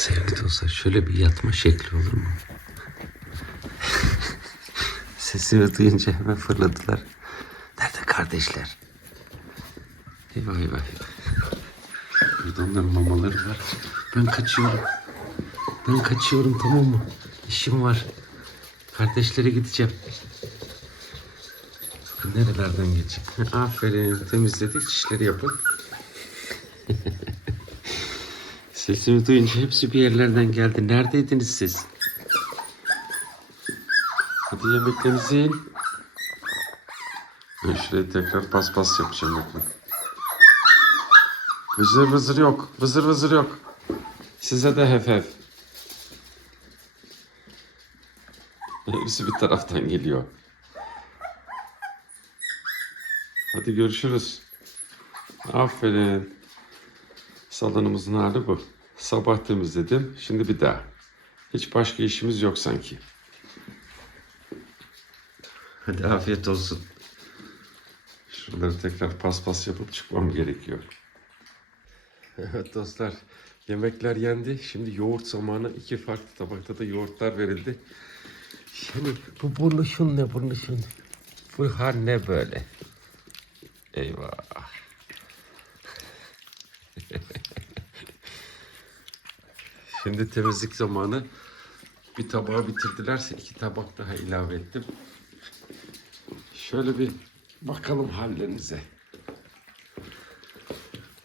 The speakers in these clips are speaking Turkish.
Sevgili dostlar, şöyle bir yatma şekli olur mu? Sesimi duyunca hemen fırladılar. Nerede kardeşler? Eyvah eyvah eyvah. Burada onların mamaları var. Ben kaçıyorum. Ben kaçıyorum, tamam mı? İşim var. Kardeşlere gideceğim. Bakın nerelerden geçecek. Aferin, temizledik, çişleri yapın. Sesimi duyunca hepsi bir yerlerden geldi. Neredeydiniz siz? Hadi yemeklerinizi yiyin. Ben şuraya tekrar paspas yapacağım bakın. Vızır vızır yok. Vızır vızır yok. Size de hef. Hepsi bir taraftan geliyor. Hadi görüşürüz. Aferin. Salonumuzun hali bu. Sabah temizledim. Şimdi bir daha. Hiç başka işimiz yok sanki. Hadi afiyet olsun. Şuraları tekrar paspas yapıp çıkmam gerekiyor. Evet dostlar. Yemekler yendi. Şimdi yoğurt zamanı. 2 farklı tabakta da yoğurtlar verildi. Yani bu burnuşun ne burnuşun? Bu hal ne böyle? Eyvah. Şimdi temizlik zamanı. Bir tabağı bitirdilerse 2 tabak daha ilave ettim. Şöyle bir bakalım hallerinize.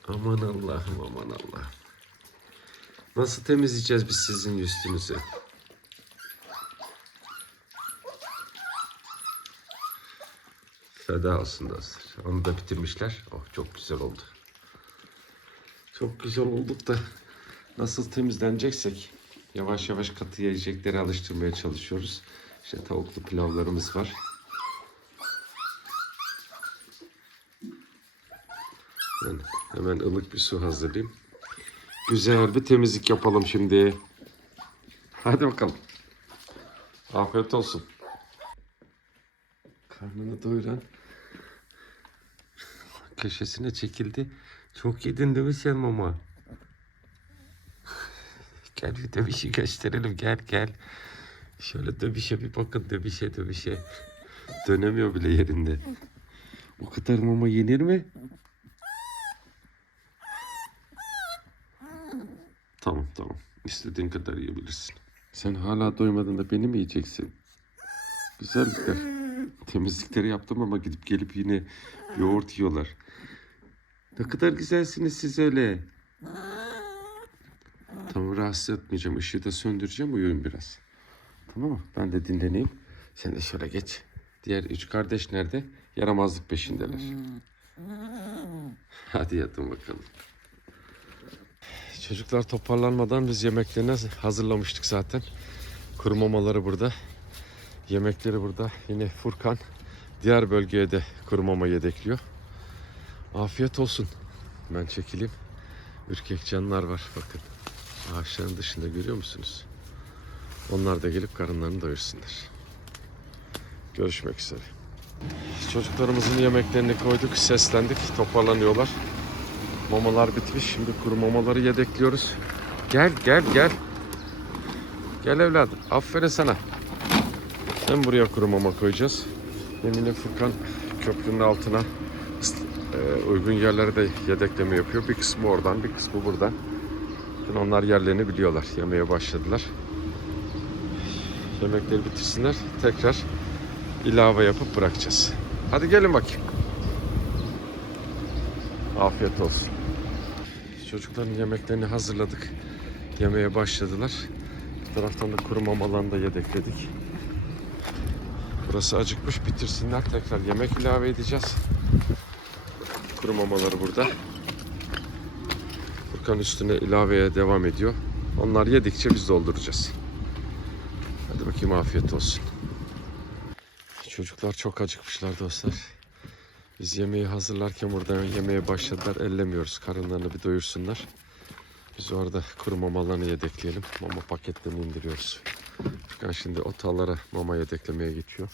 Aman Allah'ım, aman Allah'ım. Nasıl temizleyeceğiz biz sizin üstünüzü? Feda olsun dostlar. Onu da bitirmişler. Oh, çok güzel oldu. Çok güzel olduk da nasıl temizleneceksek yavaş yavaş katı yiyecekleri alıştırmaya çalışıyoruz. İşte tavuklu pilavlarımız var. Ben hemen ılık bir su hazırlayayım. Güzel bir temizlik yapalım şimdi. Hadi bakalım. Afiyet olsun. Karnını doyuran köşesine çekildi. Çok yedin değil mi sen mama? Gel bir dövüşü gösterelim, gel. Şöyle dövüşe bir bakın, dövüşe. Dönemiyor bile yerinde. O kadar mama yenir mi? Tamam. İstediğin kadar yiyebilirsin. Sen hala doymadın da beni mi yiyeceksin? Güzel. Temizlikleri yaptım ama gidip gelip yine yoğurt yiyorlar. Ne kadar güzelsiniz siz öyle. Tamam, rahatsız etmeyeceğim. Işığı da söndüreceğim, uyuyun biraz. Tamam mı? Ben de dinleneyim. Sen de şöyle geç. Diğer 3 kardeş nerede? Yaramazlık peşindeler. Hadi yatın bakalım. Çocuklar toparlanmadan biz yemeklerini hazırlamıştık zaten. Kuru mamaları burada. Yemekleri burada. Yine Furkan diğer bölgeye de kuru mama yedekliyor. Afiyet olsun. Ben çekileyim. Ürkek canlar var bakın. Ağaçların dışında görüyor musunuz? Onlar da gelip karınlarını doyursunlar. Görüşmek üzere. Çocuklarımızın yemeklerini koyduk, seslendik, toparlanıyorlar. Mamalar bitmiş. Şimdi kuru mamaları yedekliyoruz. Gel. Gel evladım. Aferin sana. Sen buraya kuru mama koyacağız. Yine Furkan köprünün altına uygun yerlere de yedekleme yapıyor. Bir kısmı oradan, bir kısmı buradan. Şimdi onlar yerlerini biliyorlar. Yemeye başladılar. Yemekleri bitirsinler. Tekrar ilave yapıp bırakacağız. Hadi gelin bakayım. Afiyet olsun. Çocukların yemeklerini hazırladık. Yemeye başladılar. Bir taraftan da kuru mamalarını da yedekledik. Burası acıkmış, bitirsinler. Tekrar yemek ilave edeceğiz. Kuru mamaları burada. Furkan üstüne ilaveye devam ediyor. Onlar yedikçe biz dolduracağız. Hadi bakayım, afiyet olsun. Çocuklar çok acıkmışlar dostlar. Biz yemeği hazırlarken burada yemeğe başladılar. Ellemiyoruz. Karınlarını bir doyursunlar. Biz orada kuru mamalarını yedekleyelim. Mama paketlerini indiriyoruz. Furkan şimdi otalara mama yedeklemeye geçiyor.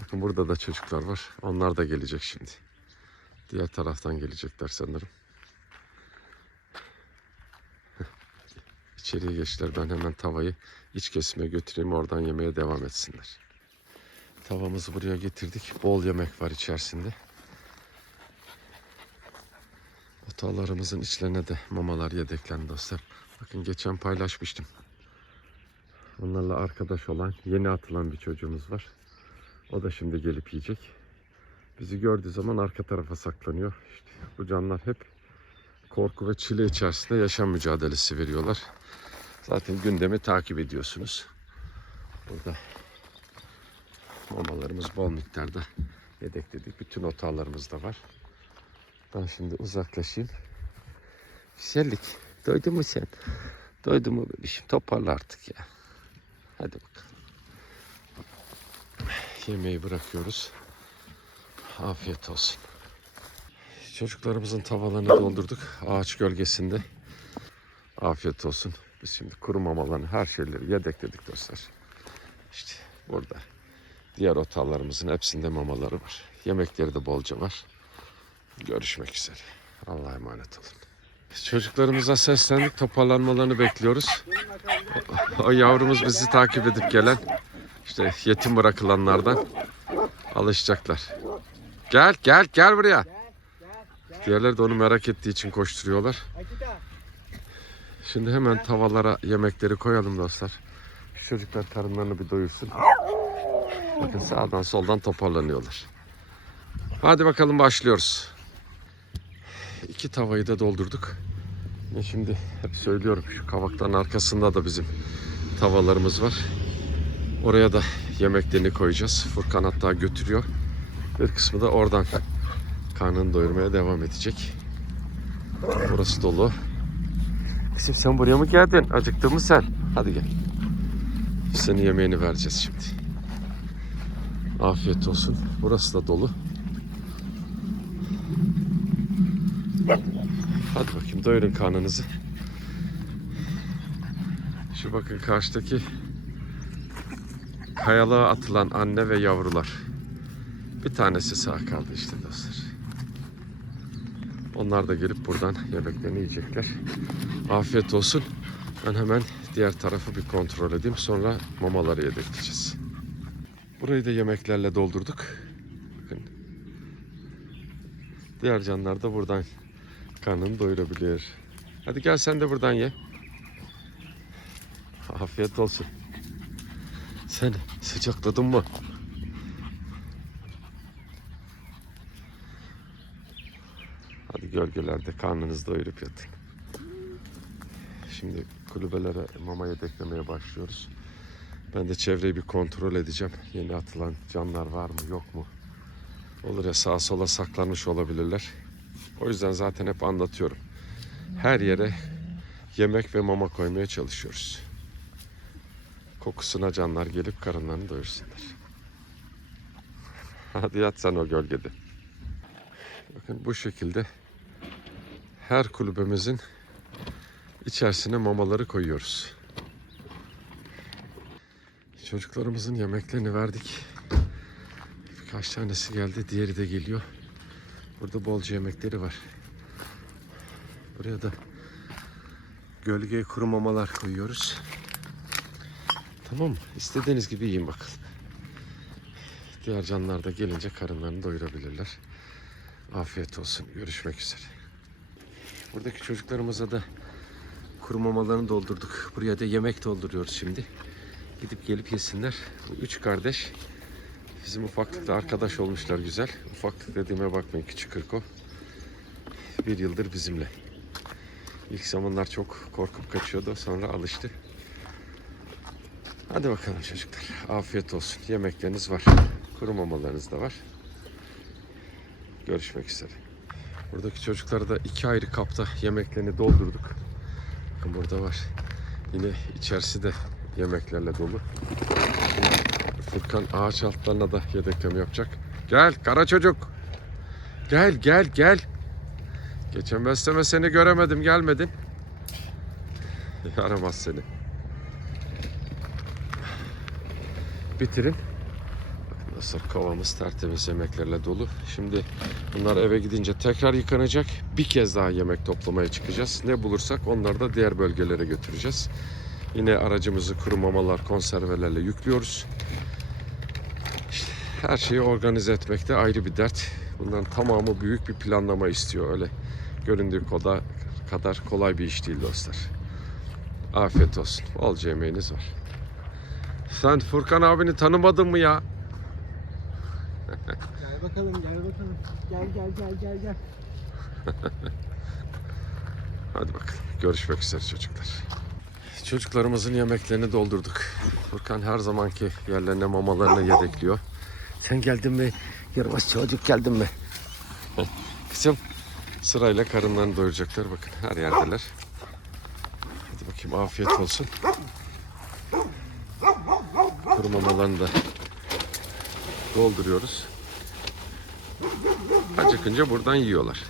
Bakın burada da çocuklar var. Onlar da gelecek şimdi. Diğer taraftan gelecekler sanırım. İçeriye geçtiler. Ben hemen tavayı iç kesime götüreyim. Oradan yemeğe devam etsinler. Tavamızı buraya getirdik. Bol yemek var içerisinde. Otalarımızın içlerine de mamalar yedeklendi dostlar. Bakın geçen paylaşmıştım. Onlarla arkadaş olan, yeni atılan bir çocuğumuz var. O da şimdi gelip yiyecek. Bizi gördüğü zaman arka tarafa saklanıyor. İşte bu canlar hep korku ve çile içerisinde yaşam mücadelesi veriyorlar. Zaten gündemi takip ediyorsunuz. Burada mamalarımız bol miktarda yedekledik. Bütün otalarımız da var. Ben şimdi uzaklaşayım. Güzellik. Doydun mu sen? Doydun mu bebişim? Toparla artık ya. Hadi bakalım. Yemeği bırakıyoruz. Afiyet olsun. Çocuklarımızın tavalarını doldurduk. Ağaç gölgesinde. Afiyet olsun. Biz şimdi kuru mamalarını, her şeyleri yedekledik dostlar. İşte burada. Diğer otalarımızın hepsinde mamaları var. Yemekleri de bolca var. Görüşmek üzere. Allah'a emanet olun. Çocuklarımıza seslendik. Toparlanmalarını bekliyoruz. O yavrumuz bizi takip edip gelen, işte yetim bırakılanlardan alışacaklar. Gel gel gel buraya. Diğerleri de onu merak ettiği için koşturuyorlar. Şimdi hemen tavalara yemekleri koyalım dostlar. Şu çocuklar karınlarını bir doyursun. Bakın sağdan soldan toparlanıyorlar. Hadi bakalım başlıyoruz. 2 tavayı da doldurduk. Ve şimdi hep söylüyorum, şu kavakların arkasında da bizim tavalarımız var. Oraya da yemeklerini koyacağız. Furkan hatta götürüyor. Bir kısmı da oradan karnını doyurmaya devam edecek. Burası dolu. Kızım sen buraya mı geldin? Acıktın mı sen? Hadi gel. Senin yemeğini vereceğiz şimdi. Afiyet olsun. Burası da dolu. Hadi bakayım doyurun karnınızı. Şu bakın karşıdaki kayalığa atılan anne ve yavrular. Bir tanesi sağ kaldı işte dostlar. Onlar da gelip buradan yemeklerini yiyecekler. Afiyet olsun. Ben hemen diğer tarafı bir kontrol edeyim. Sonra mamaları yedirteceğiz. Burayı da yemeklerle doldurduk. Bakın. Diğer canlar da buradan karnını doyurabilir. Hadi gel sen de buradan ye. Afiyet olsun. Sen sıcakladın mı? Hadi gölgelerde karnınızı doyurup yatın. Şimdi kulübelere mama yedeklemeye başlıyoruz. Ben de çevreyi bir kontrol edeceğim. Yeni atılan canlar var mı yok mu? Olur ya, sağa sola saklanmış olabilirler. O yüzden zaten hep anlatıyorum. Her yere yemek ve mama koymaya çalışıyoruz. Kokusuna canlar gelip karınlarını doyursunlar. Hadi yat sen o gölgede. Bakın bu şekilde her kulübemizin içerisine mamaları koyuyoruz. Çocuklarımızın yemeklerini verdik. Birkaç tanesi geldi, diğeri de geliyor. Burada bolca yemekleri var. Buraya da gölgeye kuru mamalar koyuyoruz. Tamam mı? İstediğiniz gibi yiyin bakalım. Diğer canlar da gelince karınlarını doyurabilirler. Afiyet olsun. Görüşmek üzere. Buradaki çocuklarımıza da kuru mamalarını doldurduk. Buraya da yemek dolduruyoruz şimdi. Gidip gelip yesinler. Bu 3 kardeş bizim ufaklıkta arkadaş olmuşlar güzel. Ufaklık dediğime bakmayın, küçük Kırko. 1 yıldır bizimle. İlk zamanlar çok korkup kaçıyordu. Sonra alıştı. Hadi bakalım çocuklar. Afiyet olsun. Yemekleriniz var. Kuru mamalarınız da var. Görüşmek üzere. Buradaki çocuklara da 2 ayrı kapta yemeklerini doldurduk. Bakın burada var. Yine içerisi de yemeklerle dolu. Furkan ağaç altlarına da yedekleme yapacak. Gel kara çocuk. Gel gel gel. Geçen besleme seni göremedim, gelmedin. Yaramaz seni. Bitirin. Bakın nasıl kovamız tertemiz yemeklerle dolu. Şimdi bunlar eve gidince tekrar yıkanacak. bir kez daha yemek toplamaya çıkacağız. Ne bulursak onları da diğer bölgelere götüreceğiz. Yine aracımızı kuru mamalar, konservelerle yüklüyoruz. İşte her şeyi organize etmek de ayrı bir dert. Bunların tamamı büyük bir planlama istiyor. Öyle göründüğü kadar kolay bir iş değil dostlar. Afiyet olsun. Bolca yemeğiniz var. Sen Furkan abini tanımadın mı ya? Gel bakalım, gel bakalım. Gel. Hadi bakalım. Görüşmek üzere çocuklar. Çocuklarımızın yemeklerini doldurduk. Furkan her zamanki yerlerine mamalarını yedekliyor. Sen geldin mi? Yaramaz çocuk geldin mi? Kızım sırayla karınlarını doyuracaklar. Bakın her yerdeler. Hadi bakayım afiyet olsun. Kuru mamalarını da dolduruyoruz. Acıkınca buradan yiyorlar.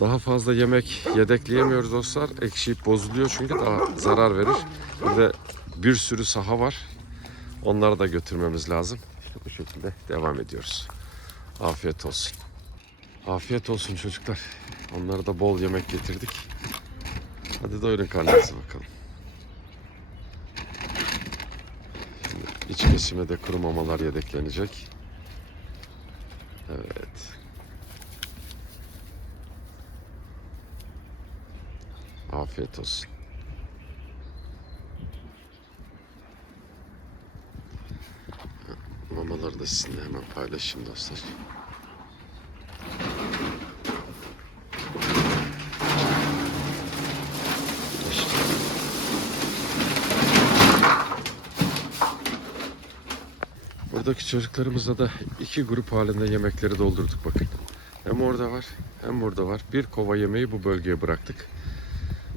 Daha fazla yemek yedekleyemiyoruz dostlar. Ekşiyip bozuluyor çünkü daha zarar verir. Bir de bir sürü saha var. Onları da götürmemiz lazım. İşte bu şekilde devam ediyoruz. Afiyet olsun. Afiyet olsun çocuklar. Onlara da bol yemek getirdik. Hadi doyurun karnınızı bakalım. Şimdi iç kesime de kuru mamalar yedeklenecek. Evet. Afiyet olsun. Mamaları da sizinle hemen paylaşayım dostlar. İşte. Buradaki çocuklarımıza da iki grup halinde yemekleri doldurduk bakın. Hem orada var hem burada var. Bir kova yemeği bu bölgeye bıraktık.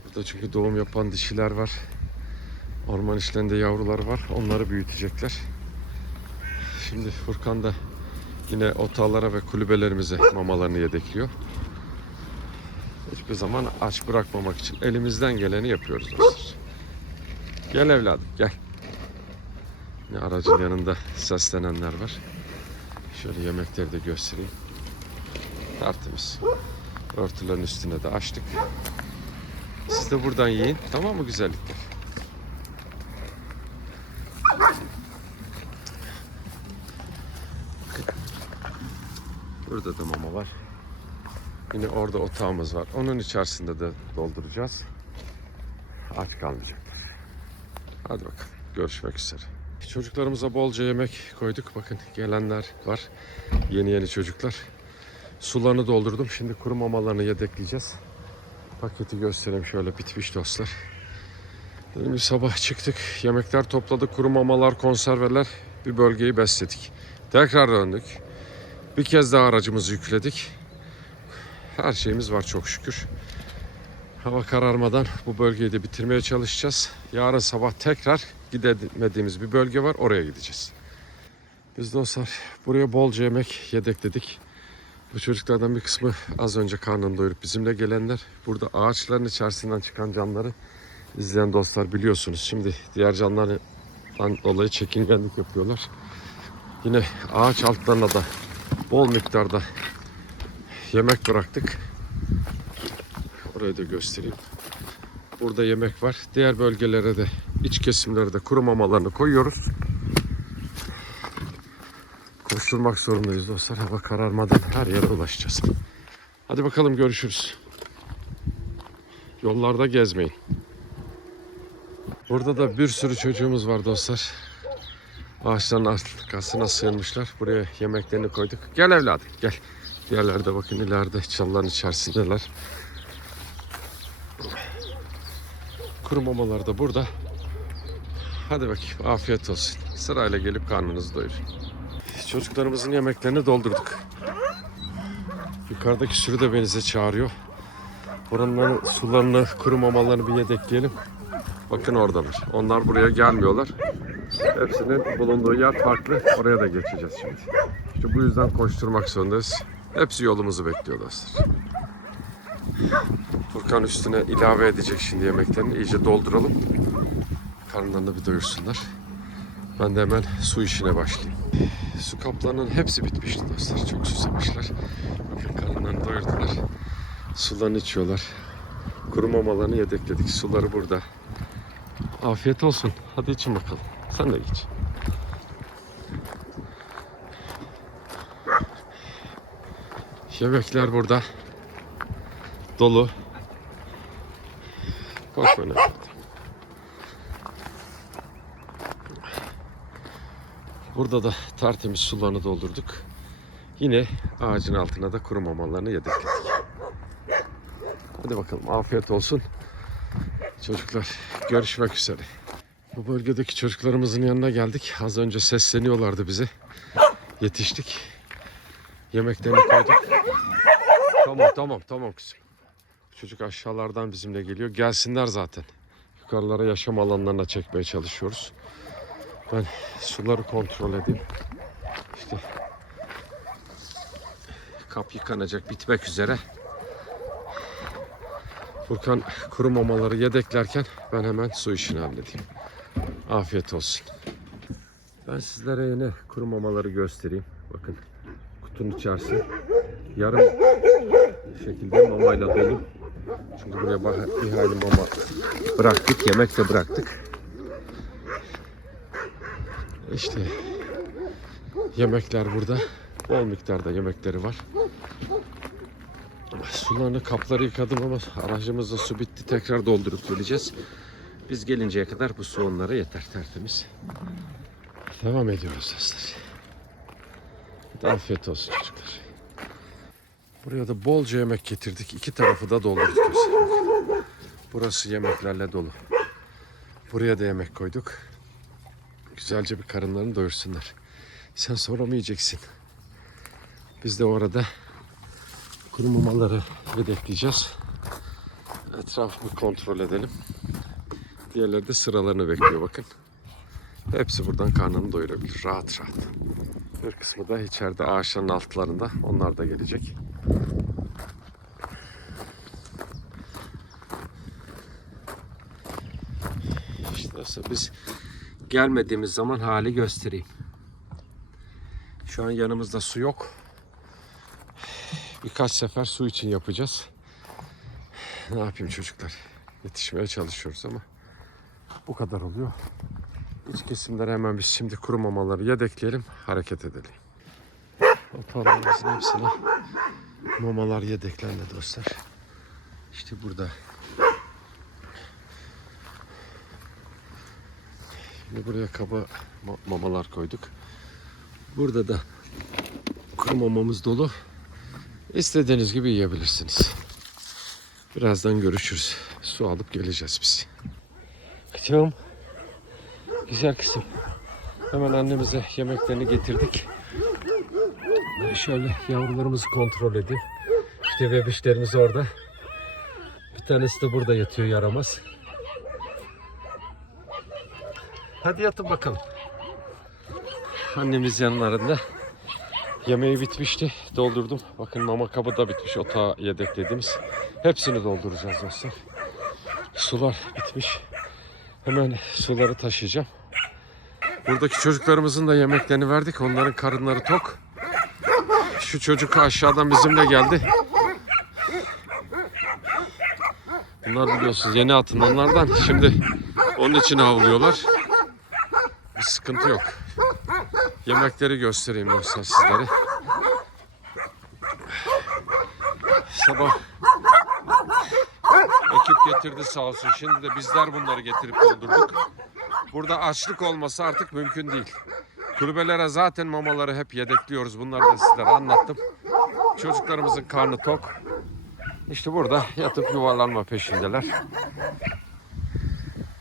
Burada çünkü doğum yapan dişiler var. Orman işlerinde yavrular var. Onları büyütecekler. Şimdi Furkan da yine otağlara ve kulübelerimize mamalarını yedekliyor. Hiçbir zaman aç bırakmamak için elimizden geleni yapıyoruz dostlar. Gel evladım gel. Yine aracın yanında seslenenler var. Şöyle yemekleri de göstereyim. Tertemiz. Örtülerin üstüne de açtık. Siz de buradan yiyin. Tamam mı güzellikler? Burada da mama var. Yine orada otağımız var. Onun içerisinde de dolduracağız. Aç kalmayacaklar. Hadi bakalım. Görüşmek üzere. Çocuklarımıza bolca yemek koyduk. Bakın gelenler var. Yeni çocuklar. Sularını doldurdum. Şimdi kuru mamalarını yedekleyeceğiz. Paketi göstereyim şöyle bitmiş dostlar. Bir sabah çıktık. Yemekler topladık. Kuru mamalar, konserveler. Bir bölgeyi besledik. Tekrar döndük. Bir kez daha aracımızı yükledik. Her şeyimiz var çok şükür. Hava kararmadan bu bölgeyi de bitirmeye çalışacağız. Yarın sabah tekrar gidemediğimiz bir bölge var. Oraya gideceğiz. Biz dostlar buraya bolca yemek yedekledik. Bu çocuklardan bir kısmı az önce karnını doyurup bizimle gelenler. Burada ağaçların içerisinden çıkan canlıları izleyen dostlar biliyorsunuz. Şimdi diğer canlılardan dolayı çekingenlik yapıyorlar. Yine ağaç altlarına da bol miktarda yemek bıraktık. Orayı da göstereyim. Burada yemek var. Diğer bölgelere de iç kesimlere de kuru mamalarını koyuyoruz. Koşturmak zorundayız dostlar. Hava kararmadan her yere ulaşacağız. Hadi bakalım görüşürüz. Yollarda gezmeyin. Burada da bir sürü çocuğumuz var dostlar. Ağaçların arkasına sığınmışlar. Buraya yemeklerini koyduk. Gel evladım gel. Diğerlerde bakın ileride çalıların içerisindeler. Kuru mamalar da burada. Hadi bakayım afiyet olsun. Sırayla gelip karnınızı doyurun. Çocuklarımızın yemeklerini doldurduk. Yukarıdaki sürü de beni size çağırıyor. Buranın sularını, kuru mamalarını bir yedekleyelim. Bakın oradalar. Onlar buraya gelmiyorlar. Hepsinin bulunduğu yer farklı. Oraya da geçeceğiz şimdi. İşte bu yüzden koşturmak zorundayız. Hepsi yolumuzu bekliyor dostlar. Furkan üstüne ilave edecek şimdi yemeklerini. İyice dolduralım. Karnlarını bir doyursunlar. Ben de hemen su işine başlayayım. Su kaplarının hepsi bitmişti dostlar. Çok susamışlar. Bakın karınlarını doyurdular. Sularını içiyorlar. Kuru mamalarını yedekledik. Suları burada. Afiyet olsun. Hadi için bakalım. Sen de geç. Yemekler burada. Dolu. Korkma ne? Burada da tertemiz sularını doldurduk. Yine ağacın altına da kuru mamalarını yedekledik. Hadi bakalım afiyet olsun. Çocuklar görüşmek üzere. Bu bölgedeki çocuklarımızın yanına geldik. Az önce sesleniyorlardı bize. Yetiştik. Yemeklerini koyduk. Tamam kızım. Çocuk aşağılardan bizimle geliyor. Gelsinler zaten. Yukarılara yaşam alanlarına çekmeye çalışıyoruz. Ben suları kontrol edeyim. İşte kap yıkanacak, bitmek üzere. Furkan kuru mamaları yedeklerken ben hemen su işini halledeyim. Afiyet olsun. Ben sizlere yine kuru mamaları göstereyim. Bakın kutunun içerisi yarım şekilde mamayla dolu. Çünkü buraya bir hayli mama bıraktık, yemek de bıraktık. İşte yemekler burada. Bol miktarda yemekleri var. Sularını, kapları yıkadım ama aracımızda su bitti. Tekrar doldurup geleceğiz. Biz gelinceye kadar bu su onlara yeter, tertemiz. Devam ediyoruz dostlar. Afiyet olsun çocuklar. Buraya da bolca yemek getirdik. İki tarafı da doldurduk. Burası yemeklerle dolu. Buraya da yemek koyduk. Güzelce bir karınlarını doyursunlar. Sen sonra mı yiyeceksin? Biz de orada kuru mamaları yedekleyeceğiz. Etrafı kontrol edelim. Diğerleri de sıralarını bekliyor bakın. Hepsi buradan karnını doyurabilir. Rahat rahat. Bir kısmı da içeride ağaçların altlarında. Onlar da gelecek. İşte biz gelmediğimiz zaman hali göstereyim. Şu an yanımızda su yok. Birkaç sefer su için yapacağız. Ne yapayım çocuklar? Yetişmeye çalışıyoruz ama bu kadar oluyor. İç kesimlere hemen biz şimdi kuru mamaları yedekleyelim, hareket edelim. Otalarımızın hepsine mamalar yedeklendi dostlar. İşte burada. Şimdi buraya kaba mamalar koyduk. Burada da kuru mamamız dolu. İstediğiniz gibi yiyebilirsiniz. Birazdan görüşürüz. Su alıp geleceğiz biz. Kızım. Güzel kızım. Hemen annemize yemeklerini getirdik. Şöyle yavrularımızı kontrol edeyim. İşte bebişlerimiz orada. Bir tanesi de burada yatıyor yaramaz. Hadi yatın bakalım. Annemiz yanlarında. Yemeği bitmişti. Doldurdum. Bakın mama kabı da bitmiş. Otağa yedeklediğimiz. Hepsini dolduracağız dostlar. Sular bitmiş. Hemen suları taşıyacağım. Buradaki çocuklarımızın da yemeklerini verdik. Onların karınları tok. Şu çocuk aşağıdan bizimle geldi. Bunlar biliyorsunuz yeni atınanlardan. Şimdi onun için havlıyorlar. Bir sıkıntı yok. Yemekleri göstereyim dostlar sizlere. Sabah ekip getirdi sağ olsun. Şimdi de bizler bunları getirip doldurduk. Burada açlık olması artık mümkün değil. Kulübelere zaten mamaları hep yedekliyoruz. Bunları da sizlere anlattım. Çocuklarımızın karnı tok. İşte burada yatıp yuvarlanma peşindeler.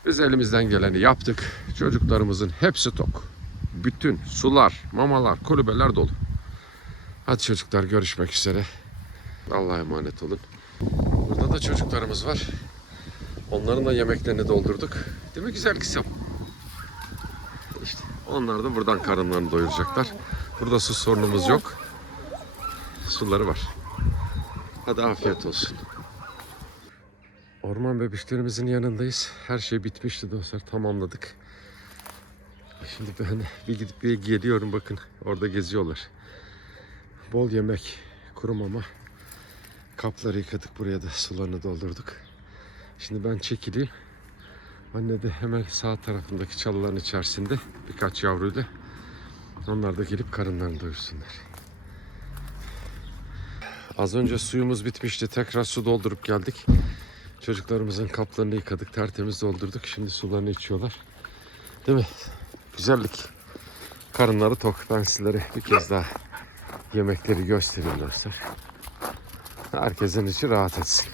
Biz elimizden geleni yaptık. Çocuklarımızın hepsi tok. Bütün sular, mamalar, kulübeler dolu. Hadi çocuklar görüşmek üzere. Allah'a emanet olun. Burada da çocuklarımız var. Onların da yemeklerini doldurduk. Değil mi güzel kızım? İşte onlar da buradan karınlarını doyuracaklar. Burada su sorunumuz yok. Suları var. Hadi afiyet olsun. Orman bebişlerimizin yanındayız. Her şey bitmişti dostlar. Tamamladık. Şimdi ben bir gidip bir geliyorum bakın. Orada geziyorlar. Bol yemek, kuru mama. Kapları yıkadık. Buraya da sularını doldurduk. Şimdi ben çekileyim. Anne de hemen sağ tarafındaki çalıların içerisinde birkaç yavruyla. Onlar da gelip karınlarını doyursunlar. Az önce suyumuz bitmişti. Tekrar su doldurup geldik. Çocuklarımızın kaplarını yıkadık. Tertemiz doldurduk. Şimdi sularını içiyorlar. Değil mi? Güzellik. Karınları tok. Ben sizlere bir kez daha yemekleri göstereyim dostlar. Herkesin içi rahat etsin.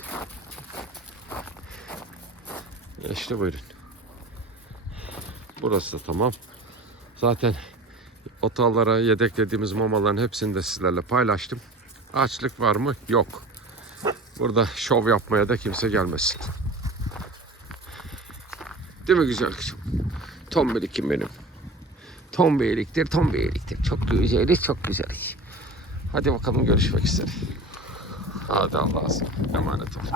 İşte buyurun. Burası da tamam. Zaten otallara yedeklediğimiz mamaların hepsini de sizlerle paylaştım. Açlık var mı? Yok. Burada şov yapmaya da kimse gelmesin. Değil mi güzel kızım? Tombelikim benim. Tombeyliktir, tombeyliktir. Çok güzeliz, çok güzeliz. Hadi bakalım görüşmek üzere. Hadi Allah'a emanet olun.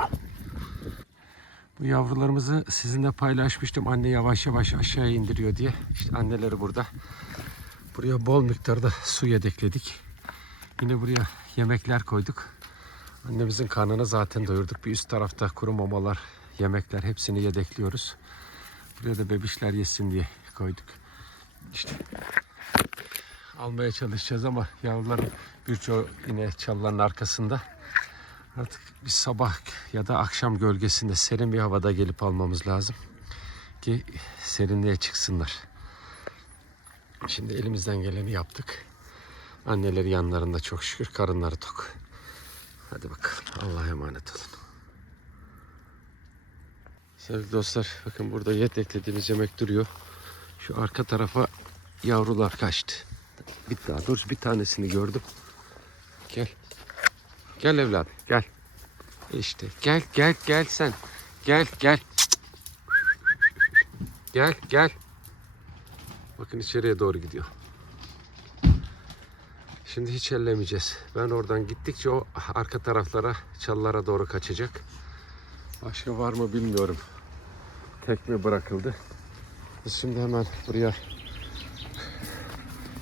Bu yavrularımızı sizinle paylaşmıştım. Anne yavaş yavaş aşağıya indiriyor diye. İşte anneleri burada. Buraya bol miktarda su yedekledik. Yine buraya yemekler koyduk. Annemizin karnını zaten doyurduk. Bir üst tarafta kuru mamalar, yemekler hepsini yedekliyoruz. Buraya da bebişler yesin diye koyduk. İşte almaya çalışacağız ama yavruların birçoğu yine çalıların arkasında. Artık bir sabah ya da akşam gölgesinde serin bir havada gelip almamız lazım ki serinliğe çıksınlar. Şimdi elimizden geleni yaptık. Anneleri yanlarında çok şükür, karınları tok. Hadi bakalım, Allah'a emanet olun. Sevgili dostlar, bakın burada yedeklediğimiz yemek duruyor. Şu arka tarafa yavrular kaçtı. Daha doğrusu bir tanesini gördüm. Gel. Gel evladım, gel. İşte gel sen. Gel. Gel. Bakın içeriye doğru gidiyor. Şimdi hiç ellemeyeceğiz. Ben oradan gittikçe o arka taraflara, çalılara doğru kaçacak. Başka var mı bilmiyorum. Tek mi bırakıldı? Biz şimdi hemen buraya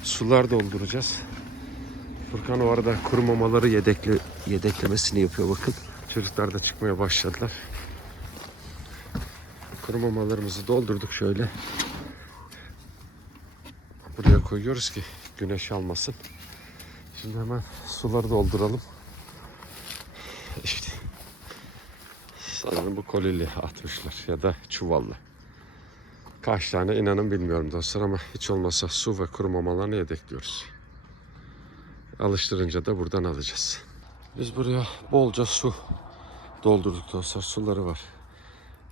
sular dolduracağız. Furkan o arada kuru mamaları yedeklemesini yapıyor bakın. Çocuklar da çıkmaya başladılar. Kuru mamalarımızı doldurduk şöyle. Buraya koyuyoruz ki güneş almasın. Şimdi hemen suları dolduralım. İşte sanırım bu kolili atmışlar ya da çuvalla. Kaç tane inanın bilmiyorum dostlar ama hiç olmazsa su ve kuru mamalarını yedekliyoruz. Alıştırınca da buradan alacağız. Biz buraya bolca su doldurduk dostlar. Suları var.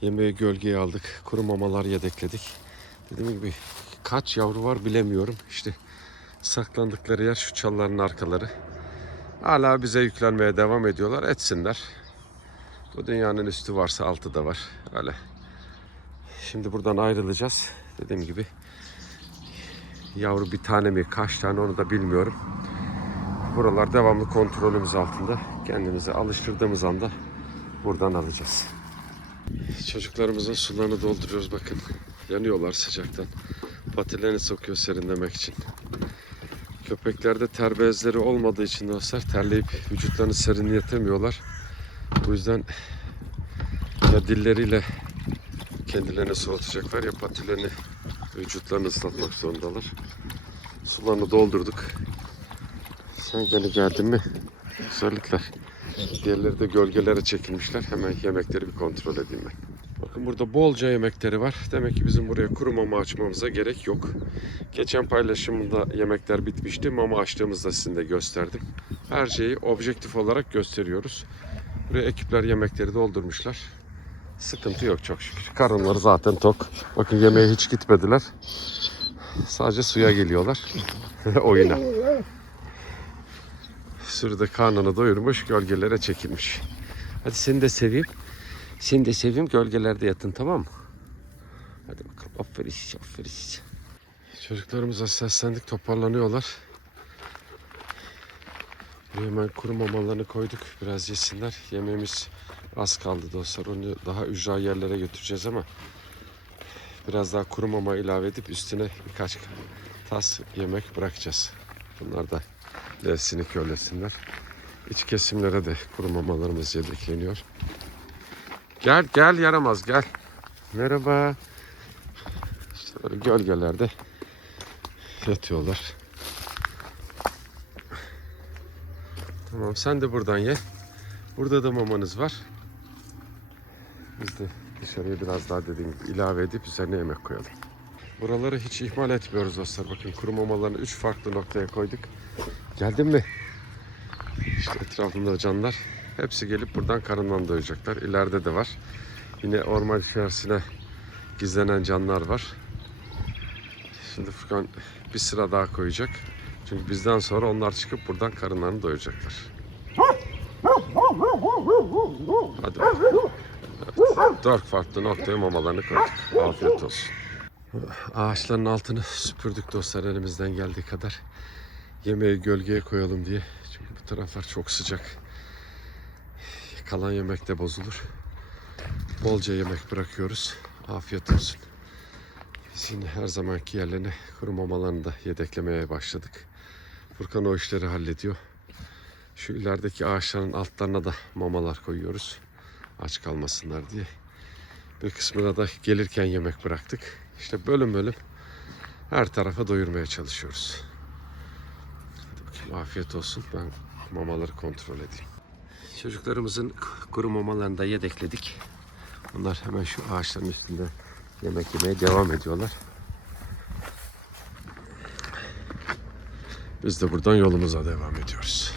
Yemeği gölgeye aldık. Kuru mamalar yedekledik. Dediğim gibi kaç yavru var bilemiyorum. İşte saklandıkları yer şu çalıların arkaları. Hala bize yüklenmeye devam ediyorlar. Etsinler. Bu dünyanın üstü varsa altı da var. Öyle. Şimdi buradan ayrılacağız. Dediğim gibi yavru bir tane mi kaç tane onu da bilmiyorum. Buralar devamlı kontrolümüz altında. Kendimizi alıştırdığımız anda buradan alacağız. Çocuklarımızın sularını dolduruyoruz bakın. Yanıyorlar sıcaktan. Patilerini sokuyor serinlemek için. Köpeklerde ter bezleri olmadığı için dostlar terleyip vücutlarını serinletemiyorlar. Bu yüzden ya dilleriyle kendilerini soğutacaklar ya patilerini, vücutlarını ıslatmak zorundalar. Sularını doldurduk. Sen geldin mi? Güzellikler. Diğerleri de gölgelere çekilmişler. Hemen yemekleri bir kontrol edeyim ben. Bakın burada bolca yemekleri var. Demek ki bizim buraya kuru mama açmamıza gerek yok. Geçen paylaşımda yemekler bitmişti. Mama açtığımızda sizin de gösterdim. Her şeyi objektif olarak gösteriyoruz. Buraya ekipler yemekleri doldurmuşlar. Sıkıntı yok çok şükür. Karınları zaten tok. Bakın yemeğe hiç gitmediler. Sadece suya geliyorlar. Oyuna. Sürü de karnını doyurmuş, gölgelere çekilmiş. Hadi seni de seveyim. Seni de seveyim, gölgelerde yatın, tamam mı? Hadi bakalım, aferin. Çocuklarımıza seslendik, toparlanıyorlar. Buraya hemen kuru mamalarını koyduk, biraz yesinler. Yemeğimiz az kaldı dostlar, onu daha ücra yerlere götüreceğiz ama biraz daha kuru mama ilave edip üstüne birkaç tas yemek bırakacağız. Bunlar da levsini körlesinler. İç kesimlere de kuru mamalarımız yedekleniyor. Gel gel yaramaz gel. Merhaba. İşte böyle gölgelerde yatıyorlar. Tamam sen de buradan ye. Burada da mamanız var. Biz de dışarıya biraz daha dediğim gibi ilave edip üzerine yemek koyalım. Buraları hiç ihmal etmiyoruz dostlar. Bakın kuru mamalarını 3 farklı noktaya koyduk. Geldin mi? İşte etrafında canlar. Hepsi gelip buradan karından doyacaklar. İleride de var. Yine orman içerisine gizlenen canlar var. Şimdi Furkan bir sıra daha koyacak. Çünkü bizden sonra onlar çıkıp buradan karınlarını doyacaklar. Hadi bakalım. Evet, 4 farklı noktaya mamalarını koyduk. Afiyet olsun. Ağaçların altını süpürdük dostlar elimizden geldiği kadar. Yemeği gölgeye koyalım diye. Çünkü bu taraflar çok sıcak. Kalan yemek de bozulur. Bolca yemek bırakıyoruz. Afiyet olsun. Biz yine her zamanki yerlerine kuru mamalarını da yedeklemeye başladık. Furkan o işleri hallediyor. Şu ilerideki ağaçların altlarına da mamalar koyuyoruz. Aç kalmasınlar diye. Bir kısmına da gelirken yemek bıraktık. İşte bölüm bölüm her tarafa doyurmaya çalışıyoruz. Hadi bakayım afiyet olsun. Ben mamaları kontrol edeyim. Çocuklarımızın kuru mamalarını da yedekledik. Onlar hemen şu ağaçların üstünde yemek yemeye devam ediyorlar. Biz de buradan yolumuza devam ediyoruz.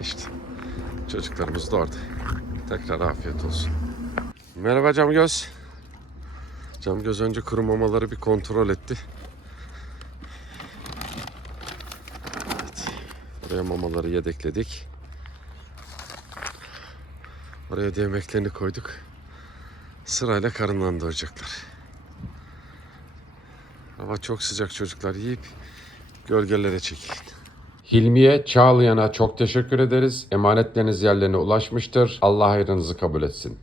İşte çocuklarımız da orada. Tekrar afiyet olsun. Merhaba Camgöz. Camgöz önce kuru mamaları bir kontrol etti. Evet. Oraya mamaları yedekledik. Oraya da yemeklerini koyduk. Sırayla karınlarını doyacaklar. Hava çok sıcak çocuklar, yiyip gölgelere çekilin. Hilmiye Çağlayan'a çok teşekkür ederiz. Emanetleriniz yerlerine ulaşmıştır. Allah hayrınızı kabul etsin.